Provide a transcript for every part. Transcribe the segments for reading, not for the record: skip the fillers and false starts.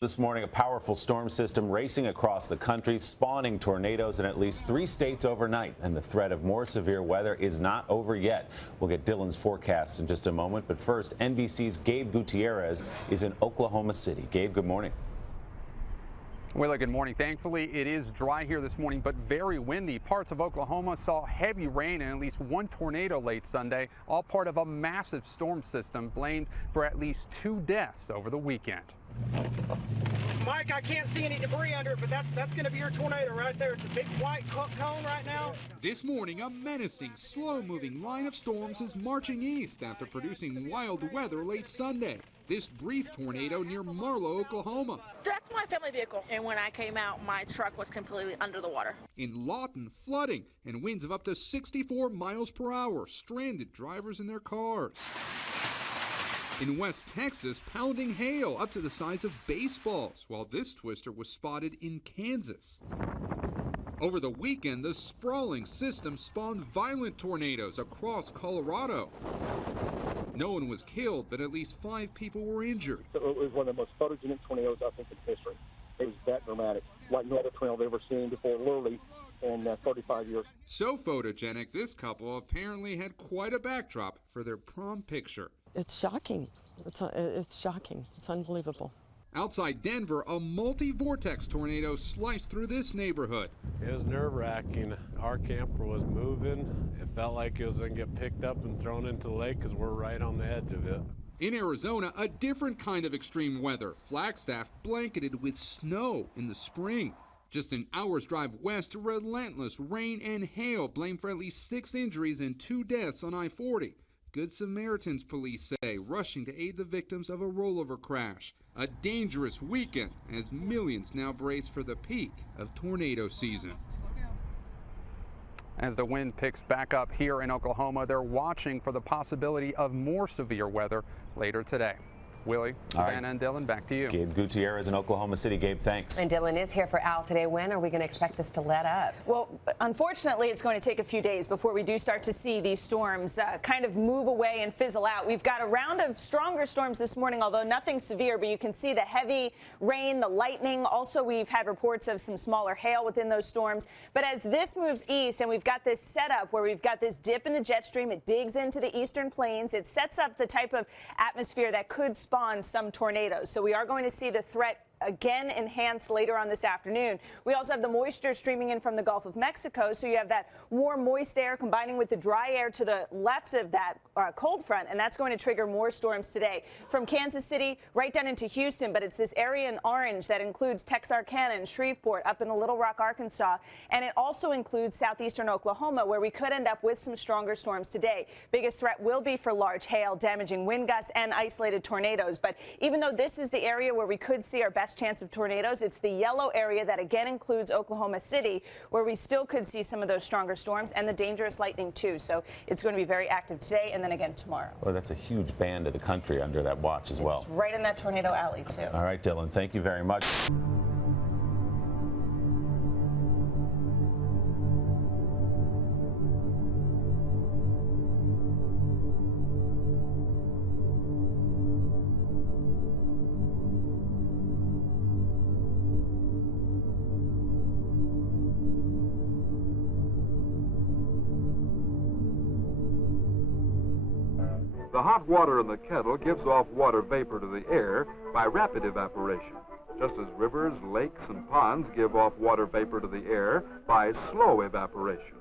This morning, a powerful storm system racing across the country, spawning tornadoes in at least 3 states overnight. And the threat of more severe weather is not over yet. We'll get Dylan's forecast in just a moment. But first, NBC's Gabe Gutierrez is in Oklahoma City. Gabe, good morning. Well, good morning. Thankfully, it is dry here this morning, but very windy. Parts of Oklahoma saw heavy rain and at least 1 tornado late Sunday, all part of a massive storm system blamed for at least 2 deaths over the weekend. Mike, I can't see any debris under it, but that's going to be your tornado right there. It's a big white cone right now. This morning, a menacing, slow-moving line of storms is marching east after producing wild weather late Sunday. This brief tornado near Marlow, Oklahoma. That's my family vehicle. And when I came out, my truck was completely under the water. In Lawton, flooding and winds of up to 64 miles per hour stranded drivers in their cars. In West Texas, pounding hail up to the size of baseballs, while this twister was spotted in Kansas. Over the weekend, the sprawling system spawned violent tornadoes across Colorado. No one was killed, but at least 5 people were injured. It was one of the most photogenic tornadoes, I think, in history. It was that dramatic, like no other tornado I've ever seen before, literally, in 35 years. So photogenic, this couple apparently had quite a backdrop for their prom picture. It's shocking. It's shocking. It's unbelievable. Outside Denver, a multi-vortex tornado sliced through this neighborhood. It was nerve-wracking. Our camper was moving. It felt like it was going to get picked up and thrown into the lake because we're right on the edge of it. In Arizona, a different kind of extreme weather. Flagstaff blanketed with snow in the spring. Just an hour's drive west, relentless rain and hail blamed for at least 6 injuries and 2 deaths on I-40. Good Samaritans, police say, rushing to aid the victims of a rollover crash. A dangerous weekend as millions now brace for the peak of tornado season. As the wind picks back up here in Oklahoma, they're watching for the possibility of more severe weather later today. Willie, Savannah, and Dylan, back to you. Gabe Gutierrez in Oklahoma City. Gabe, thanks. And Dylan is here for Al today. When are we going to expect this to let up? Well, unfortunately, it's going to take a few days before we do start to see these storms kind of move away and fizzle out. We've got a round of stronger storms this morning, although nothing severe, but you can see the heavy rain, the lightning. Also, we've had reports of some smaller hail within those storms. But as this moves east and we've got this setup where we've got this dip in the jet stream, it digs into the eastern plains. It sets up the type of atmosphere that could spawn some tornadoes. So we are going to see the threat again enhanced later on this afternoon. We also have the moisture streaming in from the Gulf of Mexico, so you have that warm, moist air combining with the dry air to the left of that cold front, and that's going to trigger more storms today from Kansas City right down into Houston. But it's this area in orange that includes Texarkana and Shreveport up in the Little Rock, Arkansas, and it also includes southeastern Oklahoma, where we could end up with some stronger storms today. Biggest threat will be for large hail, damaging wind gusts, and isolated tornadoes. But even though this is the area where we could see our best chance of tornadoes, it's the yellow area that again includes Oklahoma City, where we still could see some of those stronger storms and the dangerous lightning too. So it's going to be very active today and then again tomorrow. Well, that's a huge band of the country under that watch as well. It's right in that tornado alley too. All right, Dylan, thank you very much. The hot water in the kettle gives off water vapor to the air by rapid evaporation, just as rivers, lakes, and ponds give off water vapor to the air by slow evaporation.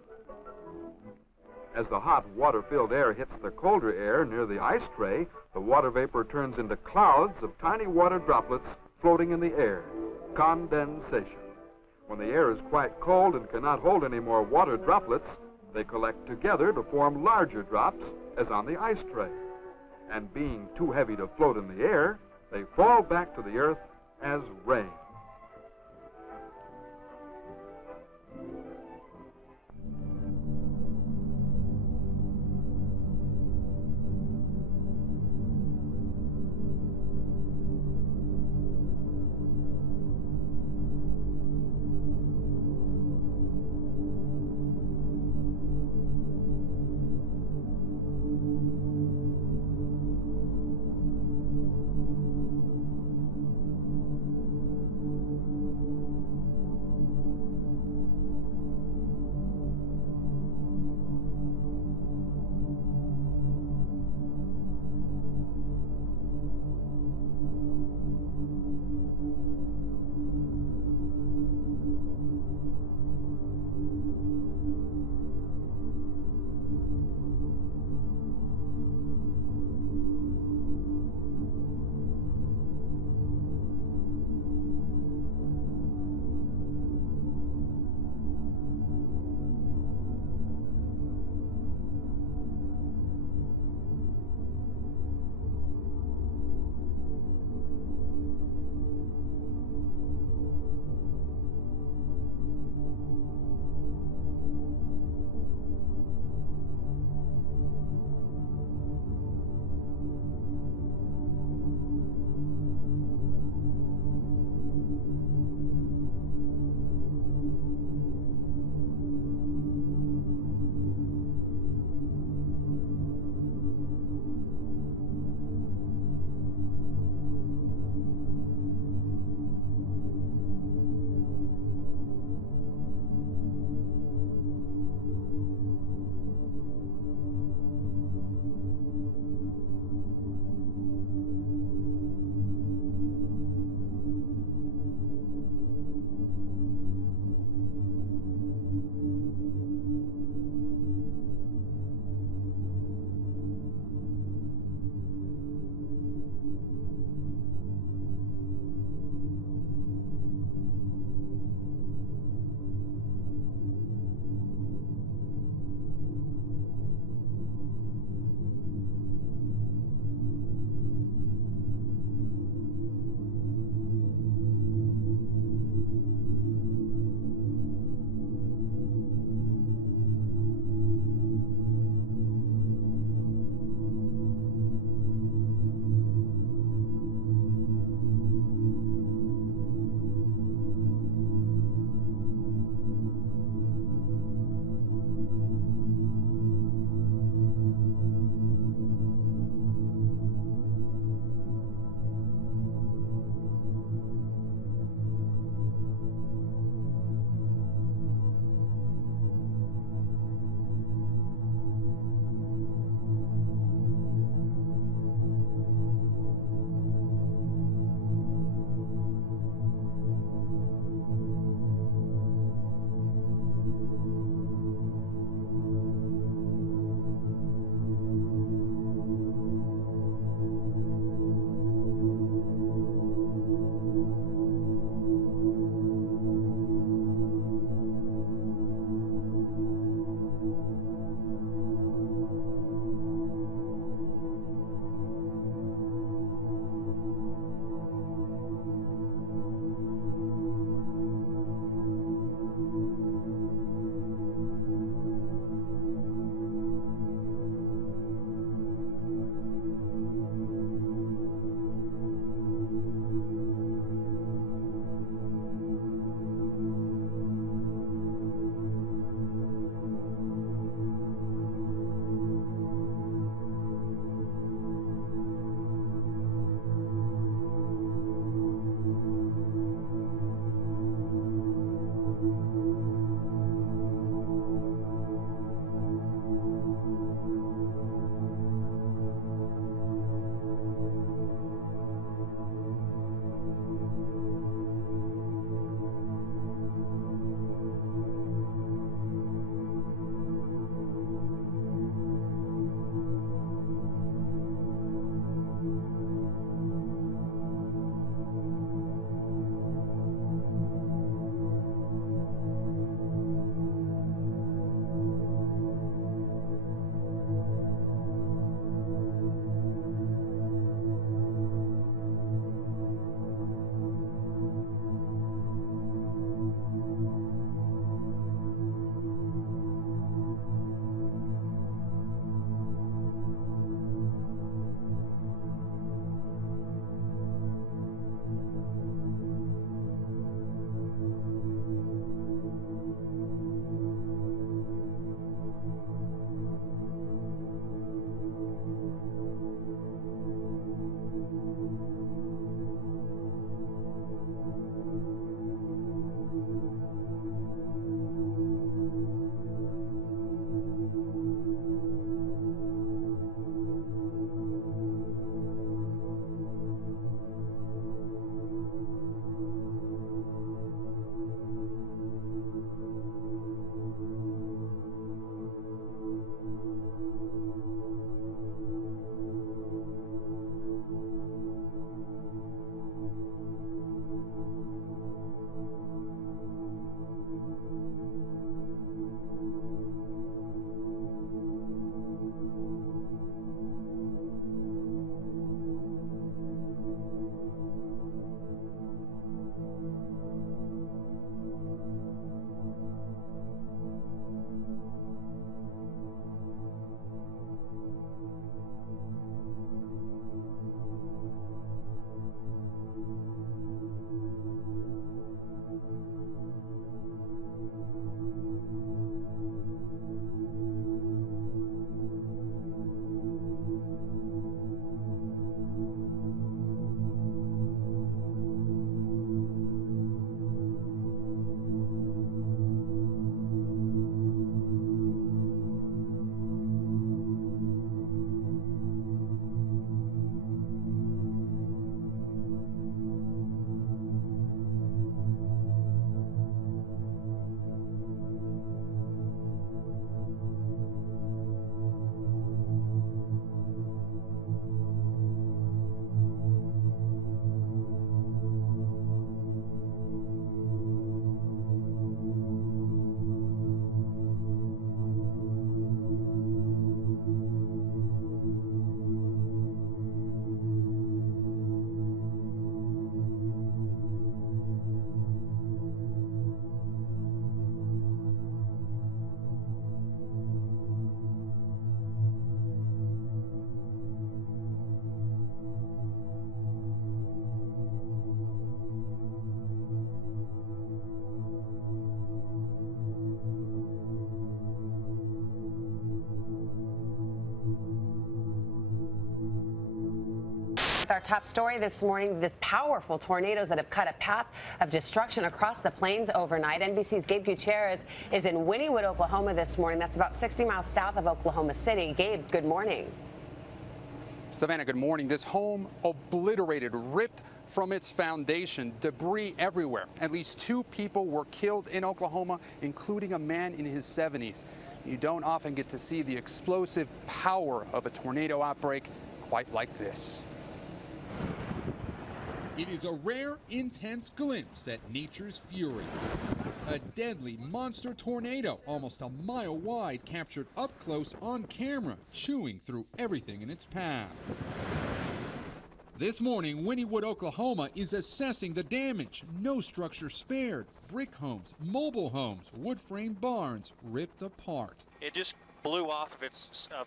As the hot water-filled air hits the colder air near the ice tray, the water vapor turns into clouds of tiny water droplets floating in the air, condensation. When the air is quite cold and cannot hold any more water droplets, they collect together to form larger drops, as on the ice tray. And being too heavy to float in the air, they fall back to the earth as rain. with our top story this morning, the powerful tornadoes that have cut a path of destruction across the plains overnight. NBC's Gabe Gutierrez is in Wynnewood, Oklahoma this morning. That's about 60 miles south of Oklahoma City. Gabe, good morning. Savannah, good morning. This home obliterated, ripped from its foundation, debris everywhere. At least 2 people were killed in Oklahoma, including a man in his 70s. You don't often get to see the explosive power of a tornado outbreak quite like this. It is a rare, intense glimpse at nature's fury. A deadly monster tornado, almost a mile wide, captured up close on camera, chewing through everything in its path. This morning, Wynnewood, Oklahoma is assessing the damage. No structure spared. Brick homes, mobile homes, wood frame barns ripped apart. It just blew off of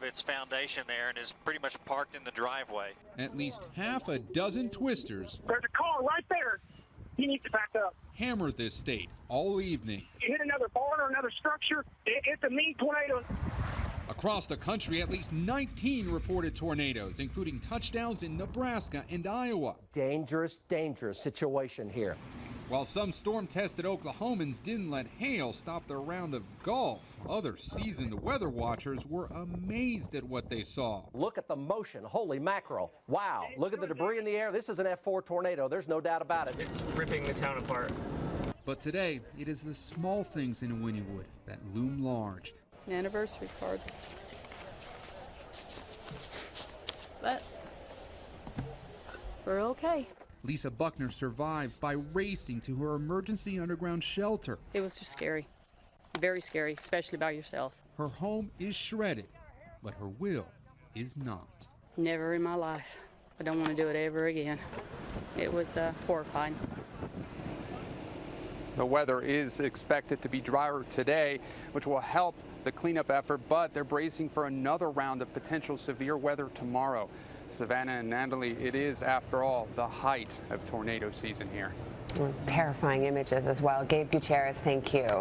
its foundation there and is pretty much parked in the driveway. At least half a dozen twisters. There's a car right there. He needs to back up. Hammered this state all evening. You hit another barn or another structure, it's a mean tornado. Across the country, at least 19 reported tornadoes, including touchdowns in Nebraska and Iowa. Dangerous, dangerous situation here. While some storm-tested Oklahomans didn't let hail stop their round of golf, other seasoned weather watchers were amazed at what they saw. Look at the motion. Holy mackerel. Wow. Look at the debris in the air. This is an F4 tornado. There's no doubt about it. It's ripping the town apart. But today, it is the small things in Wynnewood that loom large. Anniversary card. But we're okay. Lisa Buckner survived by racing to her emergency underground shelter. It was just scary. Very scary, especially by yourself. Her home is shredded, but her will is not. Never in my life. I don't want to do it ever again. It was horrifying. The weather is expected to be drier today, which will help the cleanup effort, but they're bracing for another round of potential severe weather tomorrow. Savannah and Natalie, it is, after all, the height of tornado season here. Terrifying images as well. Gabe Gutierrez, thank you.